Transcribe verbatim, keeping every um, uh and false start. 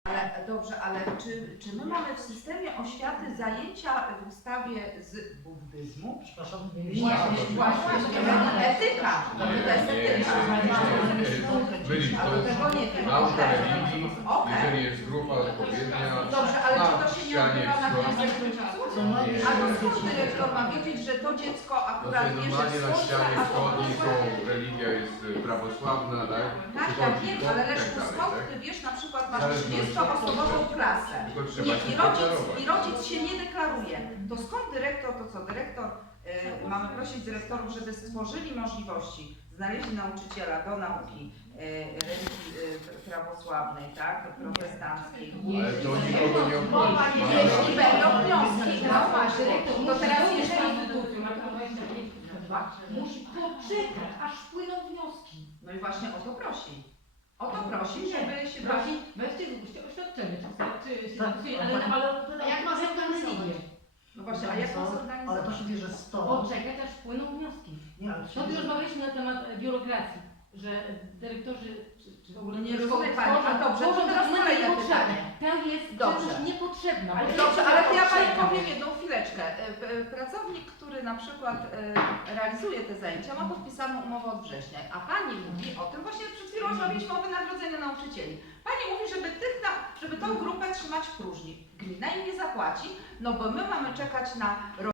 Ale dobrze, ale czy, czy my mamy w systemie oświaty zajęcia w ustawie z buddyzmu? Przepraszam, Nie, właśnie, etyka. To jest etyka. Byli A do tego nie wiem. nauka religii, Okej. jeżeli jest grupa odpowiednia, Dobrze, ale czy na to się nie ścianie odbywa na stoi. wniosek rodziców? A to skąd dyrektor ma wiedzieć, że to dziecko No akurat to bierze normalnie na słońce, ścianie a to wschodniej są, religia jest prawosławna, tak? tak, ja Przychodzi wiem, Bóg ale i tak Leszku, dalej, skąd tak? ty wiesz, na przykład masz Zależności. trzydziestoosobową klasę Tylko trzeba nie, się i, rodzic, deklarować. i rodzic się nie deklaruje, to skąd dyrektor, to co, dyrektor, y, mamy prosić dyrektorów, żeby stworzyli możliwości, znaleźli nauczyciela do nauki y, religii y, prawosławnej, tak, protestanckiej. Ale to nikogo nie obchodzi. Jeśli będą wnioski, no właśnie, to teraz jeżeli... Musi poczekać, aż wpłyną wnioski. No i właśnie o to prosi. O to prosi, żeby się Prosi, weźcie oświadczenie, czy, czy, Tak, czy, ale, ale, ale jak ma zorganizować? No właśnie, a jak to Ale to zorganizować? się bierze z to. poczekać, aż wpłyną wnioski. Nie, ale to się No tu bierze... rozmawialiśmy na temat e, biurokracji, że dyrektorzy, czy, czy w ogóle No nie rozumie pani, a dobrze, tworzą to teraz dokumenty kolejne niepotrzebne. pytanie. To jest Dobrze. czynność niepotrzebna. Ale bo dobrze, jest ale to ja Pani niepotrzebna. powiem jedną chwileczkę. E, e, Pracownik, który na przykład e, realizuje te zajęcia, ma podpisaną umowę od września, a Pani mówi o tym, właśnie przed chwilą rozmawialiśmy o wynagrodzeniu nauczycieli. Pani mówi, żeby, tych na, żeby tą grupę trzymać w próżni. Gmina im nie zapłaci, no bo my mamy czekać na